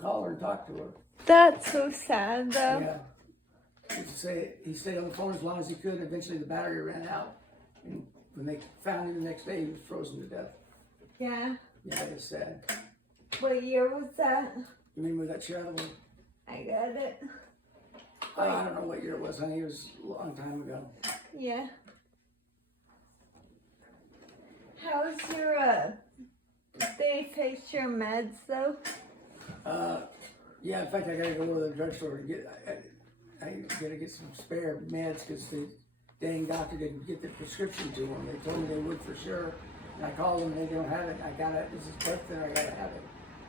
call her and talk to her. That's so sad, though. Yeah. He stayed on the phone as long as he could. Eventually, the battery ran out, and when they found him the next day, he was frozen to death. Yeah. Yeah, it's sad. What year was that? You mean with that Chevrolet? I got it. I don't know what year it was, honey. It was a long time ago. Yeah. How's your they fix your meds though? Yeah, in fact, I gotta go to the drugstore and I gotta get some spare meds because the dang doctor didn't get the prescription to them. They told me they would for sure. And I called them and they don't have it. This is birthday, I gotta have it.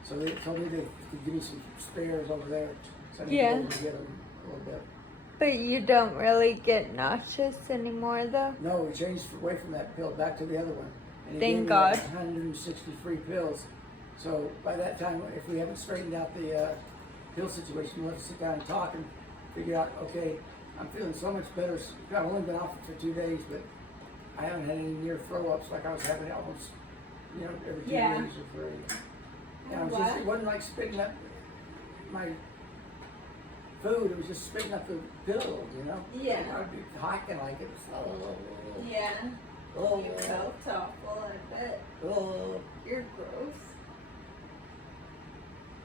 So they told me they could give me some spares over there. So I need to go and get them a little bit. But you don't really get nauseous anymore though? No, we changed away from that pill back to the other one. And he Thank gave me God. like 160 free pills. So by that time, if we haven't straightened out the pill situation, we'll have to sit down and talk and figure out, okay, I'm feeling so much better. I've only been off it for 2 days, but I haven't had any near throw-ups like I was having almost, every 2 days or 3. Yeah, it wasn't like spitting up my food, it was just spitting up the pills, Yeah. I'd be hacking like it. Yeah. Oh, You felt awful, I bet. oh. You're gross.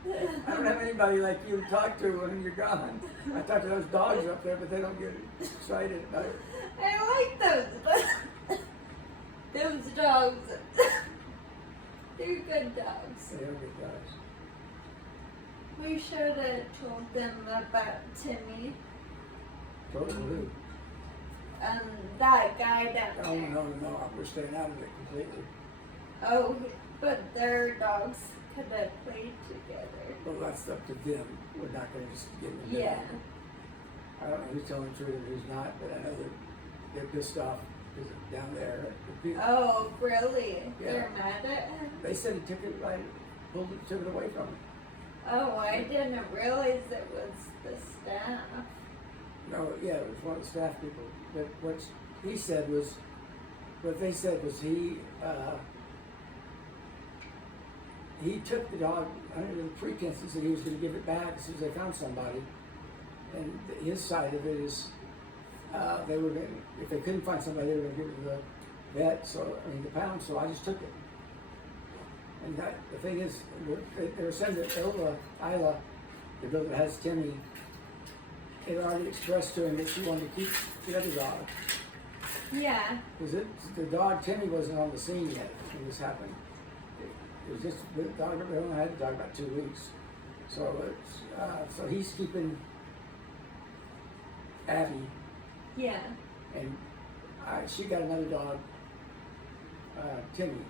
I don't have anybody like you to talk to when you're gone. I talk to those dogs up there, but they don't get excited about it. I like those dogs. They're good dogs. They don't get dogs. We should have told them about Timmy. Told them who? That guy down there. Oh, no, we're staying out of it completely. Oh, but their dogs could have played together. Well, that's up to them. We're not going to just get them. Yeah. I don't know who's telling the truth and who's not, but I know they're pissed off because down there. Oh, really? Yeah. They're mad at him? They said he took it took it away from him. Oh, I didn't realize it was the staff. No, yeah, it was one of the staff people. But what they said was he took the dog under the pretense that he was going to give it back as soon as they found somebody. And his side of it is they were going to, if they couldn't find somebody, they were going to give it to the vet, the pound, so I just took it. And the thing is, they were saying that Isla, the girl that has Timmy, had already expressed to him that she wanted to keep the other dog. Yeah. Because the dog, Timmy, wasn't on the scene yet when this happened. It was just, the dog, we only had the dog about 2 weeks. So so he's keeping Abby, Yeah. and she got another dog, Timmy.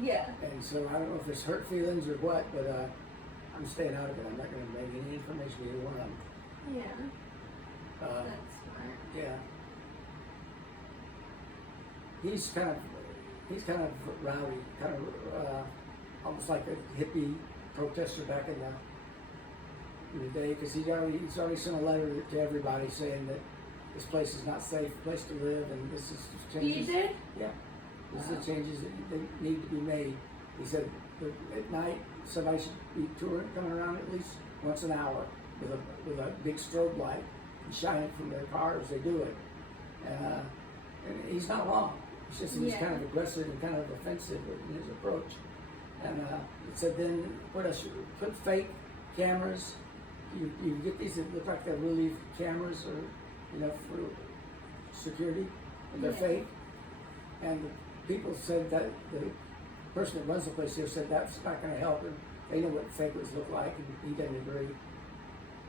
Yeah. And so I don't know if it's hurt feelings or what, but I'm staying out of it. I'm not going to make any information to either one of them. Yeah. That's smart. Yeah. He's kind of rowdy, kind of almost like a hippie protester back in the day, because he's already sent a letter to everybody saying that this place is not a safe place to live, and this is changes. He did? Yeah. These are the changes that need to be made. He said that at night somebody should be coming around at least once an hour with a big strobe light and shine it from their car as they do it. And he's not wrong. It's just that he's kind of aggressive and kind of offensive in his approach. And it said then what else? Put fake cameras. You get these that look like they're really cameras or for security, and they're fake. And the people said that the person that runs the place here said that's not going to help, and they know what fake ones look like, and he doesn't agree.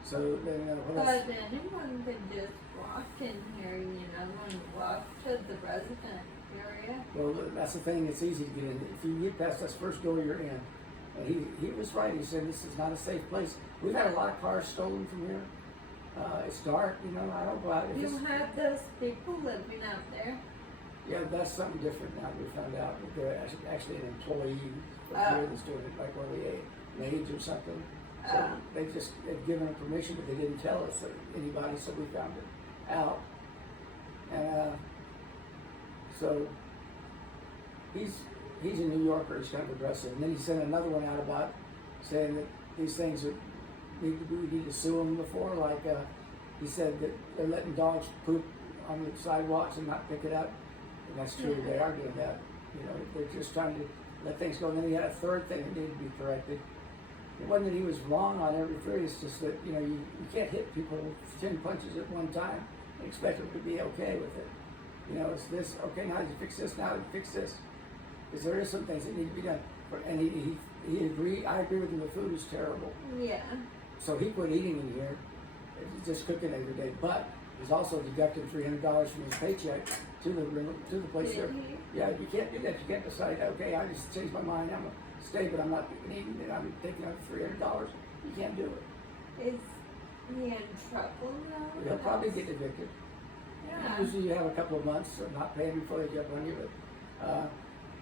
So then, But anyone could just walk in here, and walk to the resident area. Well, that's the thing. It's easy to get in. If you get past this first door, you're in. And he was right. He said this is not a safe place. We've had a lot of cars stolen from here. It's dark. I don't go out. You have those people living out there. Yeah, that's something different now. We found out that they're actually an employee that's doing it, like one of the maids or something. So they'd given them permission, but they didn't tell us anybody, so we found it out. And so he's a New Yorker. He's kind of aggressive. And then he sent another one out about saying that these things that we need to sue them before. Like he said that they're letting dogs poop on the sidewalks and not pick it up, and that's true. Yeah. They are doing that. You know, they're just trying to let things go. And then he had a third thing that needed to be corrected. It wasn't that he was wrong on every three. It's just that you can't hit people with 10 punches at one time and expect them to be okay with it. You know, it's this, okay, now you fix this, now you fix this. Because there is some things that need to be done. And he agreed, I agree with him, the food is terrible. Yeah. So he quit eating in here, he's just cooking every day. But he's also deducting $300 from his paycheck to the place there. Did he? Yeah, you can't do that. You can't decide, okay, I just changed my mind, I'm gonna stay, but I'm not eating it, I'm taking out $300. You can't do it. Is he in trouble now? He'll probably get evicted. Yeah. Usually you have a couple of months of not paying before they jump on you, but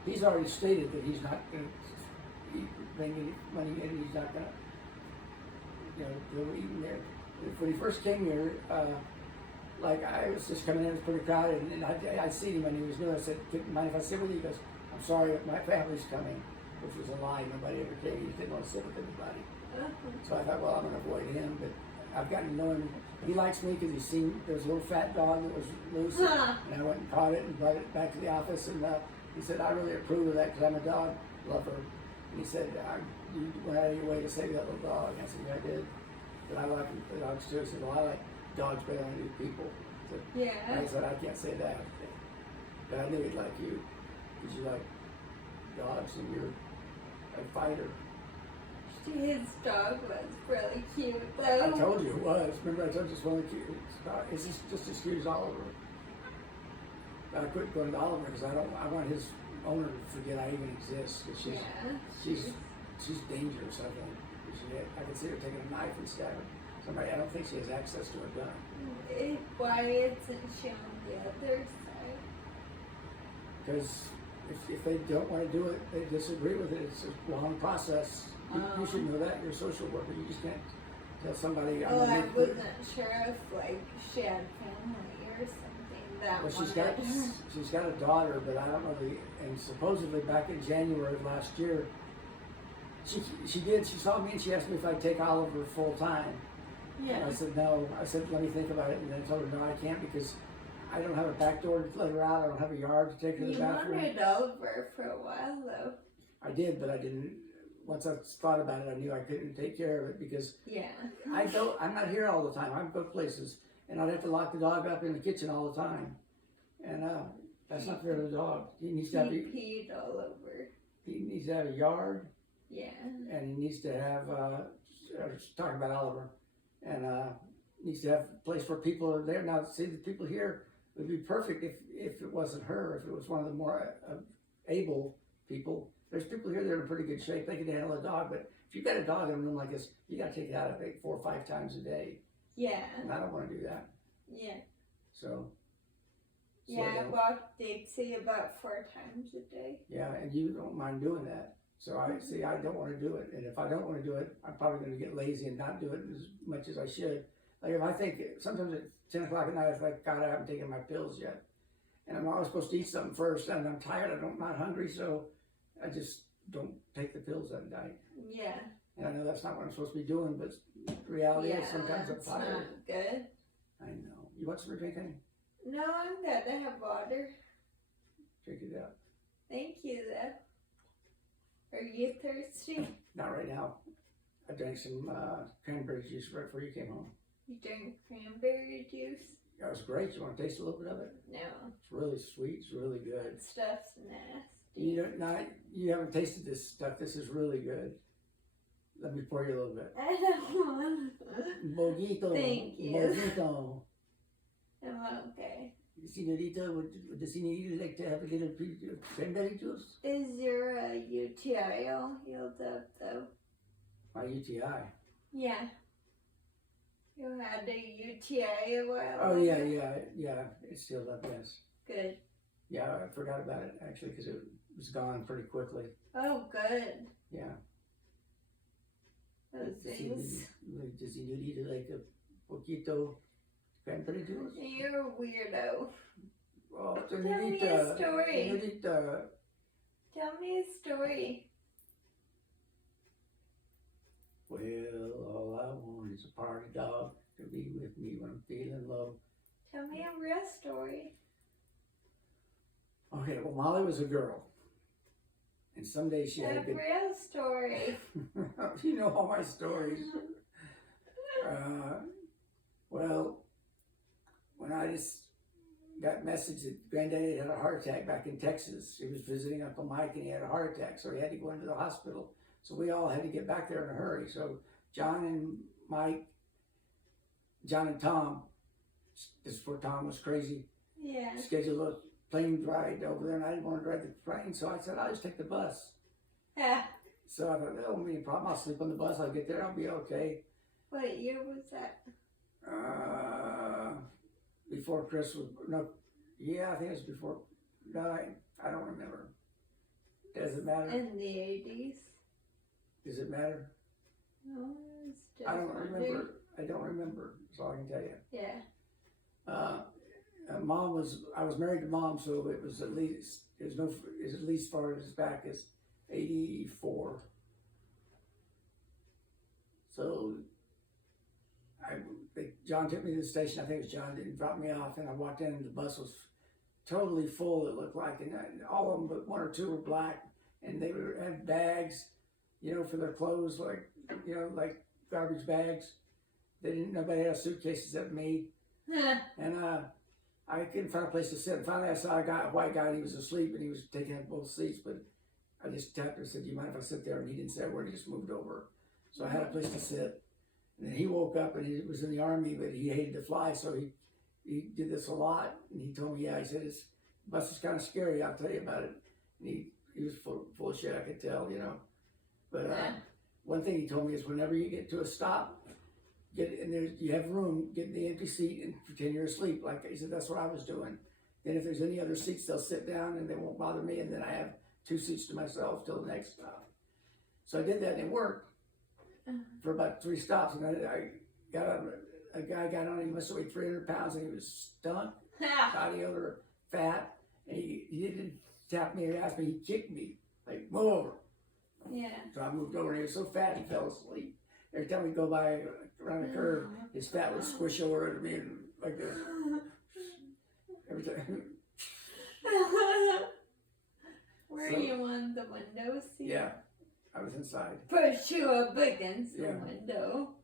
he's already stated that he's not going to bring any money in. He's not going to, go eating there. When he first came here, like I was just coming in, it was pretty crowded, and I seen him and he was new. I said, "Mind if I sit with you?" He goes, "I'm sorry, my family's coming," which was a lie. Nobody ever came. He didn't want to sit with anybody. So I thought, well, I'm going to avoid him, but I've gotten to know him. He likes me because he's seen there was a little fat dog that was loose, and I went and caught it and brought it back to the office. And he said, "I really approve of that because I'm a dog lover." And he said, "You went out of your way to save that little dog." And I said, "Yeah, I did." But I like the dogs too. He said, "Well, I like dogs better than I do people." Yeah. And I said, "I can't say that, but I knew he'd like you because you like dogs and you're a fighter." His dog was really cute I though. told you it was. Remember I told you it's one of the cutest. It's just as cute as Oliver. But I quit going to Oliver because I want his owner to forget I even exist. Because she's dangerous, I think. I can see her taking a knife and stabbing somebody. I don't think she has access to a gun. Why isn't she on the other side? Because if they don't want to do it, they disagree with it. It's a long process. You should know that. You're a social worker. You just can't tell somebody. I wasn't sure if like she had family or something that Well, she's got a daughter, but I don't know and supposedly back in January of last year, she did. She saw me and she asked me if I'd take Oliver full time. Yeah. And I said no. I said let me think about it, and then I told her no, I can't because I don't have a back door to let her out. I don't have a yard to take her to the bathroom. You wanted Oliver for a while though. I did, but I didn't. Once I thought about it, I knew I couldn't take care of it because I'm not here all the time. I go places, and I'd have to lock the dog up in the kitchen all the time, and that's not fair to the dog. He needs to have peed all over. He needs to have a yard. Yeah. And he needs to have. Talking about Oliver, and needs to have a place where people are there. Now, see, the people here would be perfect if it wasn't her. If it was one of the more able people. There's people here that are in pretty good shape. They can handle a dog, but if you've got a dog in a room like this, you got to take it out, I think, 4 or 5 times a day. Yeah. And I don't want to do that. Yeah. So I walk Dixie about 4 times a day. Yeah, and you don't mind doing that. So I don't want to do it. And if I don't want to do it, I'm probably going to get lazy and not do it as much as I should. Like if I think, sometimes at 10 o'clock at night, it's like, God, I haven't taken my pills yet. And I'm always supposed to eat something first, and I'm tired, I'm not hungry, so I just don't take the pills that night. Yeah. And I know that's not what I'm supposed to be doing, but the reality is sometimes I'm tired. Not good. I know. You want some to drink, honey? No, I'm good. I have water. Drink it up. Thank you, though. Are you thirsty? Not right now. I drank some cranberry juice right before you came home. You drink cranberry juice? That was great. You want to taste a little bit of it? No. It's really sweet. It's really good. That stuff's nasty. You haven't tasted this stuff. This is really good. Let me pour you a little bit. I don't want Mojito. Thank you. Mojito. I'm okay. Senorita, would the senorita like to have a little cranberry juice? Is your UTI all healed up, though? My UTI. Yeah. You had a UTI a while Oh, ago? yeah. It's healed up, yes. Good. Yeah, I forgot about it, actually, because it was gone pretty quickly. Oh, good. Yeah. Those things. Does he need like a poquito cranberry juice? You're a weirdo. Oh, Tell me a story. Senorita. Tell me a story. Well, all I want is a party dog to be with me when I'm feeling low. Tell me a real story. Okay, well, Molly was a girl. And someday she had A a good... real story. You know all my stories. Well, when I just got message that Granddaddy had a heart attack back in Texas. He was visiting Uncle Mike and he had a heart attack, so he had to go into the hospital. So we all had to get back there in a hurry. So John and Mike, John and Tom, this poor Tom was crazy, Yeah. scheduled a plane ride over there, and I didn't want to drive the plane, so I said, I'll just take the bus. Yeah. So I thought, that won't be a problem. I'll sleep on the bus. I'll get there. I'll be okay. What year was that? Before Chris was, no, yeah, I think it was before, no, I don't remember. Does it matter? In the 80s? Does it matter? No, it's just I don't remember. I don't remember. That's all I can tell you. Yeah. I was married to Mom, so it was at least, it was at least far as back as 84. So, John took me to the station. I think it was John didn't drop me off, and I walked in, and the bus was totally full. It looked like, and all of them, but one or two were black, and they had bags, for their clothes, like garbage bags. Nobody had suitcases except me, and I couldn't find a place to sit. And finally, I saw a white guy, and he was asleep, and he was taking up both seats. But I just tapped him and said, "Do you mind if I sit there?" And he didn't say a word. He just moved over. So I had a place to sit. And then he woke up, and he was in the Army, but he hated to fly, so he did this a lot. And he told me, yeah, he said, the bus is kind of scary, I'll tell you about it. And he was full of shit, I could tell, But one thing he told me is whenever you get to a stop, get in there, you have room, get in the empty seat and pretend you're asleep. Like he said, that's what I was doing. Then if there's any other seats, they'll sit down and they won't bother me. And then I have 2 seats to myself till the next stop. So I did that and it worked for about 3 stops. And I got on, a guy got on, he must have weighed 300 pounds and he was stunk, body odor, fat. And he didn't tap me or ask me, he kicked me, like, move over. Yeah. So I moved over and he was so fat he fell asleep. Every time we go by around a curve, his fat would squish over to me and like this. Every time. Were So- you on the window seat? Yeah, I was inside. Push you up against the Yeah. window.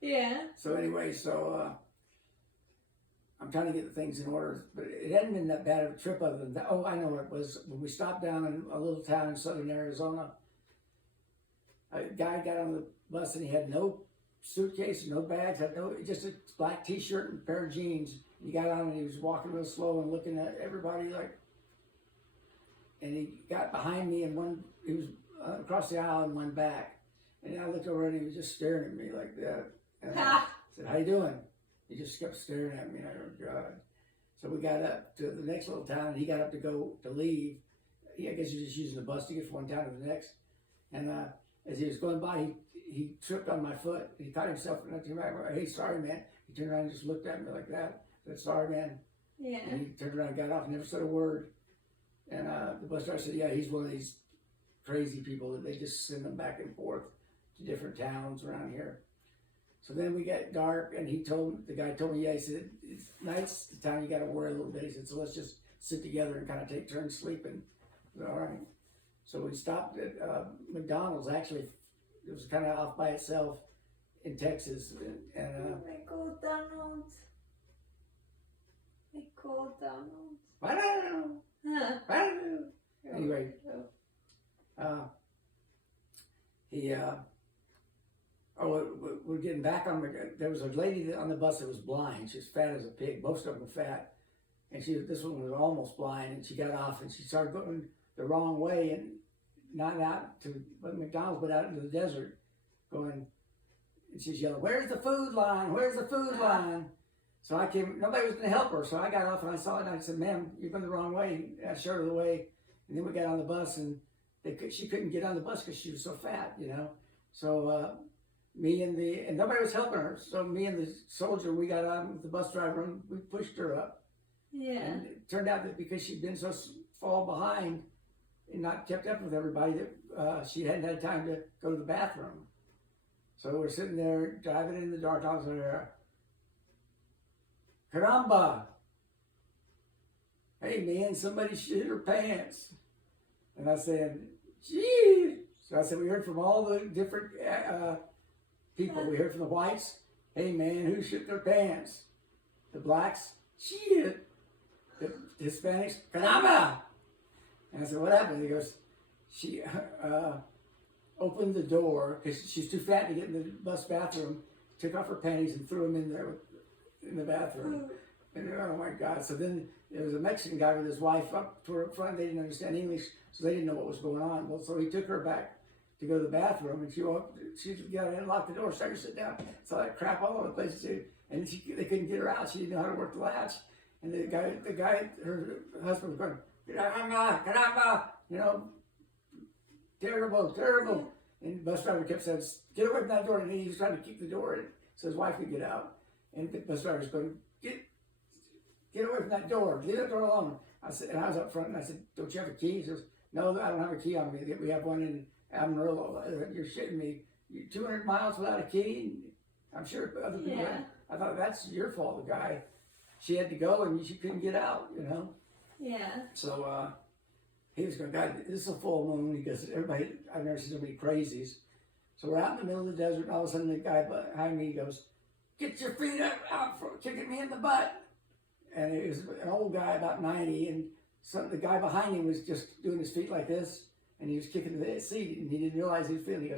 Yeah. So anyway, I'm trying to get the things in order, but it hadn't been that bad of a trip other than that. Oh, I know what it was. When we stopped down in a little town in southern Arizona, a guy got on the bus and he had no suitcase, no bags, just a black t-shirt and a pair of jeans. He got on and he was walking real slow and looking at everybody and he got behind me and he was across the aisle and one back. And I looked over and he was just staring at me like that. And I said, "How you doing?" He just kept staring at me, and I go, "God." So we got up to the next little town, and he got up to leave. I guess he was just using the bus to get from one town to the next. And as he was going by, he tripped on my foot. He caught himself, and I turned around, "Hey, sorry, man." He turned around and just looked at me like that. I said, "Sorry, man." Yeah. And he turned around and got off, and never said a word. And the bus driver said, "Yeah, he's one of these crazy people that they just send them back and forth to different towns around here." So then we got dark, and the guy told me, yeah, he said, "It's night's the time you got to worry a little bit." He said, "So let's just sit together and kind of take turns sleeping." I said, "All right." So we stopped at McDonald's. Actually, it was kind of off by itself in Texas, and McDonald's. McDonald's. I don't know. Huh. I don't know. Anyway, we're getting back on there was a lady on the bus that was blind. She was fat as a pig. Most of them were fat. And this one was almost blind, and she got off and she started going the wrong way and not out to McDonald's, but out into the desert going, and she's yelling, "Where's the food line? Where's the food line?" So nobody was going to help her. So I got off and I saw it and I said, "Ma'am, you're going the wrong way." And I showed her the way. And then we got on the bus and she couldn't get on the bus because she was so fat, So and nobody was helping her. So me and the soldier, we got on with the bus driver and we pushed her up. Yeah. And it turned out that because she'd been so far behind, and not kept up with everybody that she hadn't had time to go to the bathroom. So we're sitting there driving in the dark. I was there, caramba! Hey man, somebody shit her pants. And I said, gee. So I said, we heard from all the different people. We heard from the whites, hey man, who shit their pants? The blacks, shit. The Hispanics, caramba! And I said, what happened? He goes, she opened the door because she's too fat to get in the bus bathroom, took off her panties and threw them in there in the bathroom. And oh my God. So then there was a Mexican guy with his wife up to her front. They didn't understand English, so they didn't know what was going on. Well, so he took her back to go to the bathroom, and she got in, locked the door, started to sit down. Saw that crap all over the place. And they couldn't get her out. She didn't know how to work the latch. And the guy, her husband was going, caramba, you know, terrible, terrible. And the bus driver kept saying, get away from that door. And he was trying to keep the door in so his wife could get out. And the bus driver was going, get away from that door. Leave that door alone. I said, and I was up front, and I said, don't you have a key? He says, no, I don't have a key on me. We have one in Amarillo. You're shitting me. You're 200 miles without a key? I'm sure other people had. I thought, that's your fault, the guy. She had to go, and she couldn't get out, you know? Yeah. So he was going, God, this is a full moon. He goes, everybody, I've never seen so many crazies. So we're out in the middle of the desert, and all of a sudden the guy behind me goes, get your feet out for kicking me in the butt. And it was an old guy, about 90, and the guy behind him was just doing his feet like this, and he was kicking the seat, and he didn't realize he was feeling.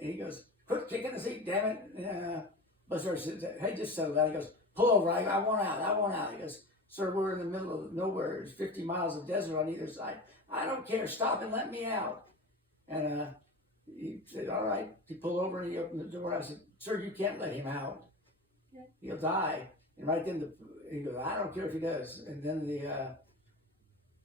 He goes, quit kicking the seat, damn it. Bus driver says, hey, just settle down. He goes, pull over, I want out. He goes, sir, we're in the middle of nowhere. There's 50 miles of desert on either side. I don't care, stop and let me out. And he said, all right. He pulled over and he opened the door. I said, sir, you can't let him out. He'll die. And right then he goes, I don't care if he does. And then the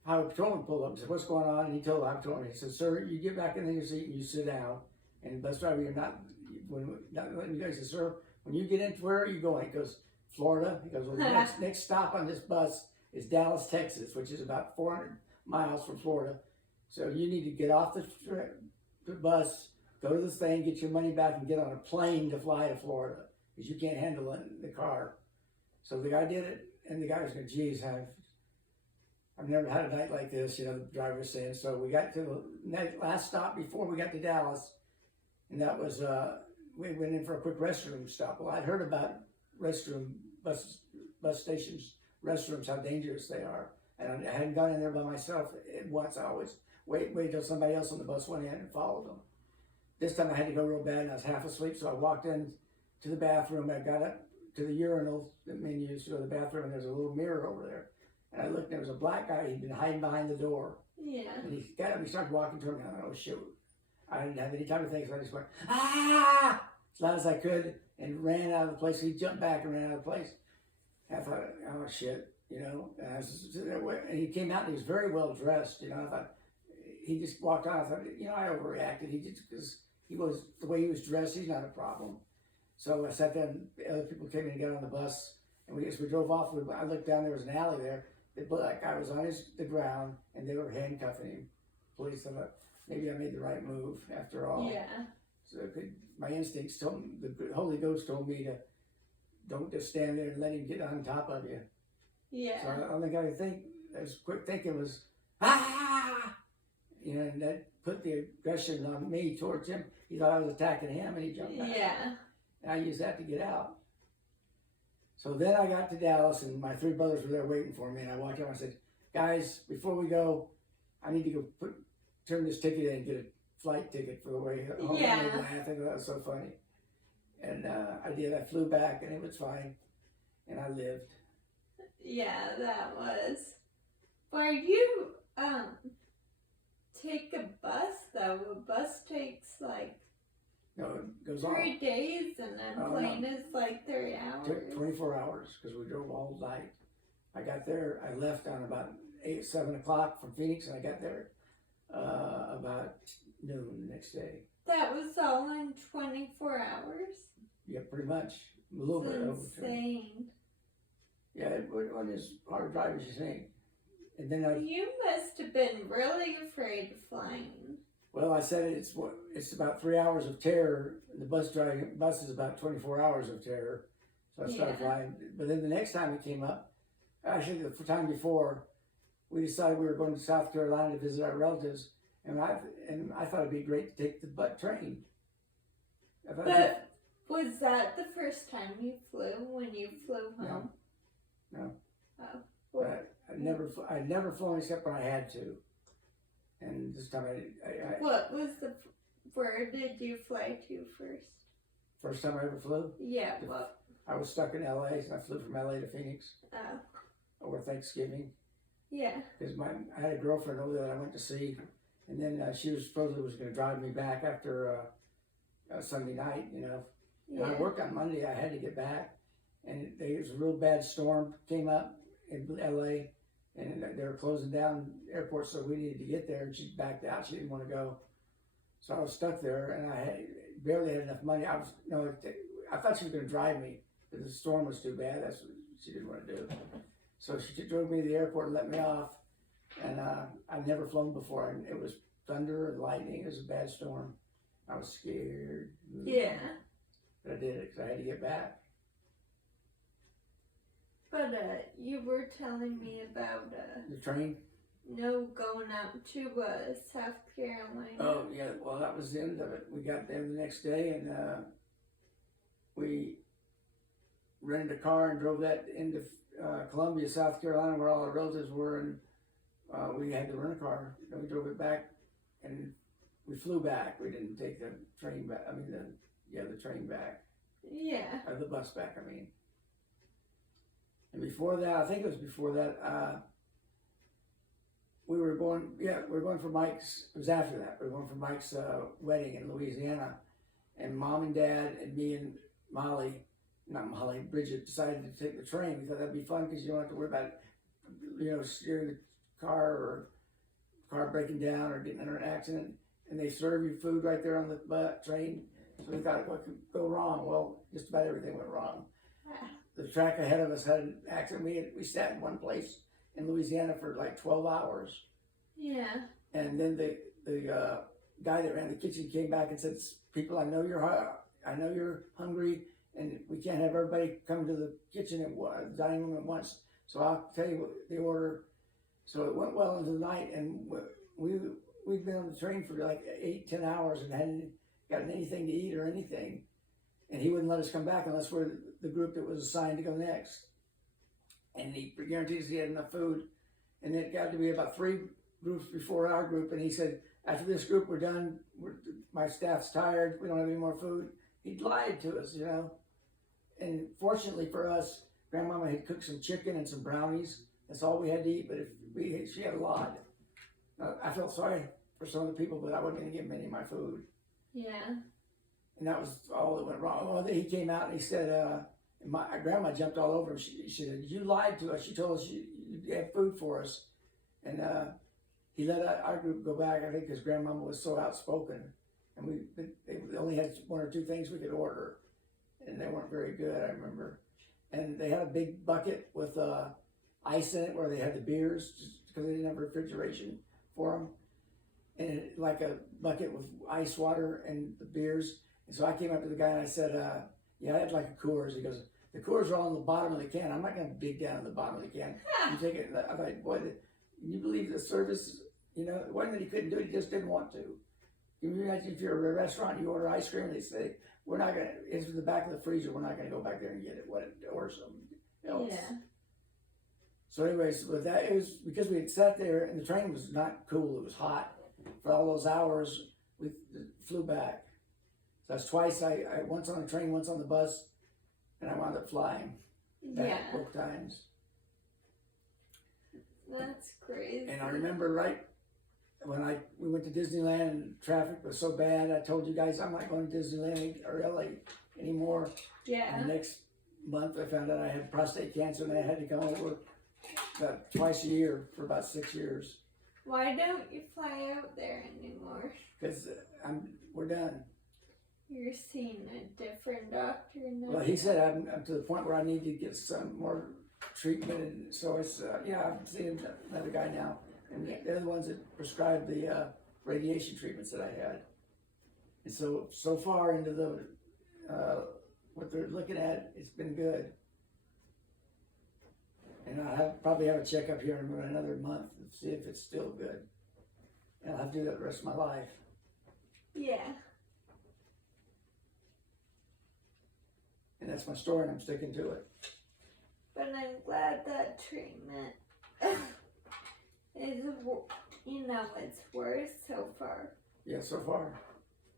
highway patrolman pulled up and said, what's going on? And he told the highway patrolman, he said, sir, you get back in your seat and you sit down. And the bus driver, you're not letting you go. He said, sir, when you get into, where are you going? He goes, Florida. He goes, well, the next stop on this bus is Dallas, Texas, which is about 400 miles from Florida. So you need to get off the bus, go to this thing, get your money back, and get on a plane to fly to Florida, because you can't handle it in the car. So the guy did it, and the guy was going, geez, I've never had a night like this, you know, the driver was saying. So we got to the last stop before we got to Dallas, and that was, we went in for a quick restroom stop. Well, I'd heard about bus stations, restrooms, how dangerous they are. And I hadn't gone in there by myself once. I always wait till somebody else on the bus went in and followed them. This time I had to go real bad, and I was half asleep, so I walked in to the bathroom. I got up to the urinals that men use to go to the bathroom, and there's a little mirror over there. And I looked, and there was a black guy. He'd been hiding behind the door. Yeah. And he got up and he started walking toward me. I thought, oh, shoot. I didn't have any time to think, so I just went, ah, as loud as I could, and ran out of the place. He jumped back and ran out of the place. And I thought, oh, shit, you know. And he came out, and he was very well dressed, you know. I thought, he just walked on. I thought, you know, I overreacted. Because the way he was dressed, he's not a problem. So I sat there, and other people came in and got on the bus, and we drove off. I looked down, there was an alley there. The black guy was on the ground, and they were handcuffing him. Police thought, maybe I made the right move after all. Yeah. So my instincts told me, the Holy Ghost told me to don't just stand there and let him get on top of you. Yeah. So I only got to think, as quick thinking was, ah! You know, and that put the aggression on me towards him. He thought I was attacking him, and he jumped back. Yeah. And I used that to get out. So then I got to Dallas, and my three brothers were there waiting for me, and I walked up and I said, guys, before we go, I need to go turn this ticket in and get a flight ticket for the way home. Yeah. And they laughed. I thought that was so funny. And I did. I flew back, and it was fine. And I lived. Yeah, that was. Where you take a bus, though, a bus takes like No, it goes 3 days, and then plane is like 3 hours. It took 24 hours because we drove all night. I got there, I left on about 7 o'clock from Phoenix, and I got there about noon the next day. That was all in 24 hours? Yeah, pretty much. A little bit over. Insane. Yeah, it wasn't as hard to drive as you think. And then You must have been really afraid of flying. well, I said it's about 3 hours of terror. The bus is about 24 hours of terror. So I started Yeah. flying. But then the next time it came up, actually the time before, we decided we were going to South Carolina to visit our relatives, and I thought it'd be great to take the train. I thought it'd But was that the first time you flew when you flew home? No. Oh. But I'd never flown except when I had to. And this time What was where did you fly to first? first time I ever flew, Yeah, what? I was stuck in LA, and I flew from LA to Phoenix Oh, over Thanksgiving. yeah. Because I had a girlfriend over there that I went to see, and then she was supposedly going to drive me back after Sunday night, you know. And I Yeah. worked on Monday. I had to get back, and there was a real bad storm came up in LA, and they were closing down the airport, so we needed to get there. And she backed out; she didn't want to go, so I was stuck there, and I barely had enough money. I thought she was going to drive me, but the storm was too bad. That's what she didn't want to do. So she drove me to the airport and let me off, and I'd never flown before, and it was thunder and lightning. It was a bad storm. I was scared. Yeah. But I did it because I had to get back. But you were telling me about The train? going out to South Carolina. Oh, yeah. Well, that was the end of it. We got there the next day, and we rented a car and drove that into Columbia, South Carolina, where all our relatives were, and we had to rent a car. And we drove it back, and we flew back. We didn't take the train back. I mean, the train back. Yeah. Or the bus back, I mean. And before that, I think it was before that, we were going for Mike's, it was after that, we were going for Mike's wedding in Louisiana. And Mom and Dad and me and Bridget decided to take the train. We thought that'd be fun because you don't have to worry about, steering the car or car breaking down or getting in an accident. And they serve you food right there on the train. So we thought, what could go wrong? Well, just about everything went wrong. The track ahead of us had an accident. We sat in one place in Louisiana for like 12 hours. Yeah. And then the guy that ran the kitchen came back and said, "People, I know you're hungry, and we can't have everybody come to the kitchen and dining room at once. So I'll tell you what the order." So it went well into the night, and we'd been on the train for like 8-10 hours and hadn't gotten anything to eat or anything. And he wouldn't let us come back unless we're the group that was assigned to go next. And he guaranteed us he had enough food. And it got to be about 3 groups before our group. And he said, "After this group, we're done. My staff's tired. We don't have any more food." He lied to us, you know. And fortunately for us, Grandmama had cooked some chicken and some brownies. That's all we had to eat. But she had a lot. I felt sorry for some of the people, but I wasn't going to give them any of my food. Yeah. And that was all that went wrong. Well, he came out and he said, my grandma jumped all over him. She said, "You lied to us. She told us you had food for us." And he let our group go back, I think, because Grandmama was so outspoken. And they only had 1 or 2 things we could order. And they weren't very good, I remember. And they had a big bucket with ice in it where they had the beers, just because they didn't have refrigeration for them. And like a bucket with ice water and the beers. And so I came up to the guy and I said, "Yeah, I'd like a Coors." He goes, "The Coors are all in the bottom of the can. I'm not going to dig down in the bottom of the can. You take it." I'm like, "Boy, can you believe the service?" You know, it wasn't that he couldn't do it, he just didn't want to. Can you imagine if you're at a restaurant and you order ice cream and they say, "We're not going to, it's in the back of the freezer, we're not going to go back there and get it," or something else. Yeah. So anyways, but it was because we had sat there and the train was not cool, it was hot. For all those hours, we flew back. So that's twice, I once on the train, once on the bus, and I wound up flying back both times. That's crazy. And I remember right when we went to Disneyland and traffic was so bad, I told you guys I'm not going to Disneyland or LA anymore. Yeah. And the next month I found out I had prostate cancer and I had to come over about twice a year for about 6 years. Why don't you fly out there anymore? Because we're done. You're seeing a different doctor now. Well, he said I'm to the point where I need to get some more treatment, and so it's, yeah, I'm seeing another guy now. And they're the ones that prescribed the radiation treatments that I had. And so far into the, what they're looking at, it's been good. And I'll probably have a checkup here in another month and see if it's still good. And I'll have to do that the rest of my life. Yeah. And that's my story, and I'm sticking to it. But I'm glad that treatment is, you know, it's worse so far. Yeah, so far,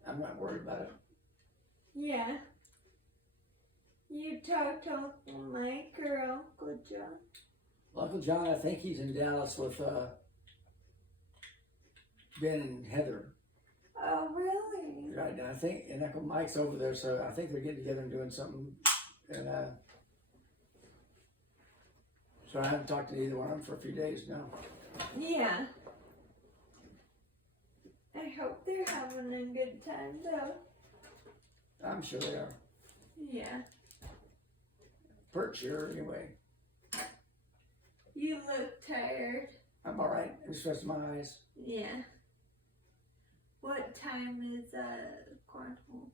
I'm not worried about it. Yeah. You talked to Uncle Mike or Uncle John? Uncle John, I think he's in Dallas with Ben and Heather. Oh, really? Right now, I think, and Uncle Mike's over there, so I think they're getting together and doing something. And so I haven't talked to either one of them for a few days now. Yeah. I hope they're having a good time, though. I'm sure they are. Yeah. Pert sure, anyway. You look tired. I'm all right. I'm just resting my eyes. Yeah. What time is cornhole?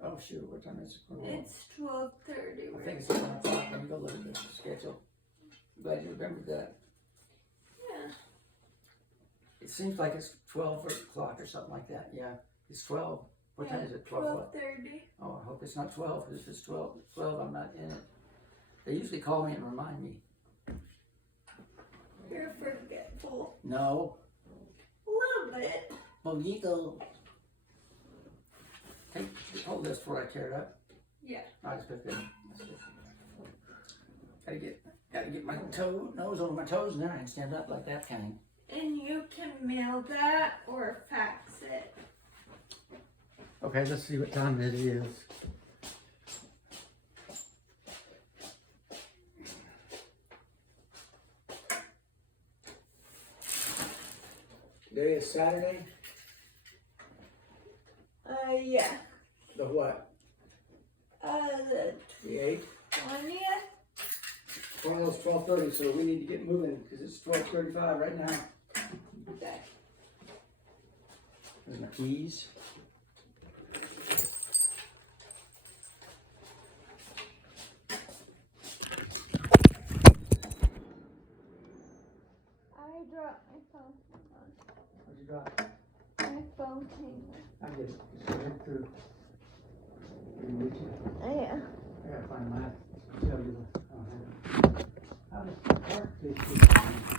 Oh shoot, what time is it? It's 12:30. I think it's 11 o'clock. Let me go look at the schedule. I'm glad you remembered that. Yeah. It seems like it's 12 o'clock or something like that. Yeah, it's 12. What time is it? 12 what? 12:30. Oh, I hope it's not 12, because if it's 12, I'm not in it. They usually call me and remind me. You're forgetful. No. A little bit. Bonito. Hey, hold this before I tear it up. Yeah. I just put this. Gotta get my nose over my toes, and then I can stand up like that kind. And you can mail that or fax it. Okay, let's see what time it is. Today is Saturday. Yeah. The what? The The 8th. 20th? Well, it's 12:30, so we need to get moving because it's 12:35 right now. Okay. There's my keys. I dropped my phone. What'd you drop? My phone came. I get it. Just go right through. Yeah. I gotta find my. Tell you. How does the park take this?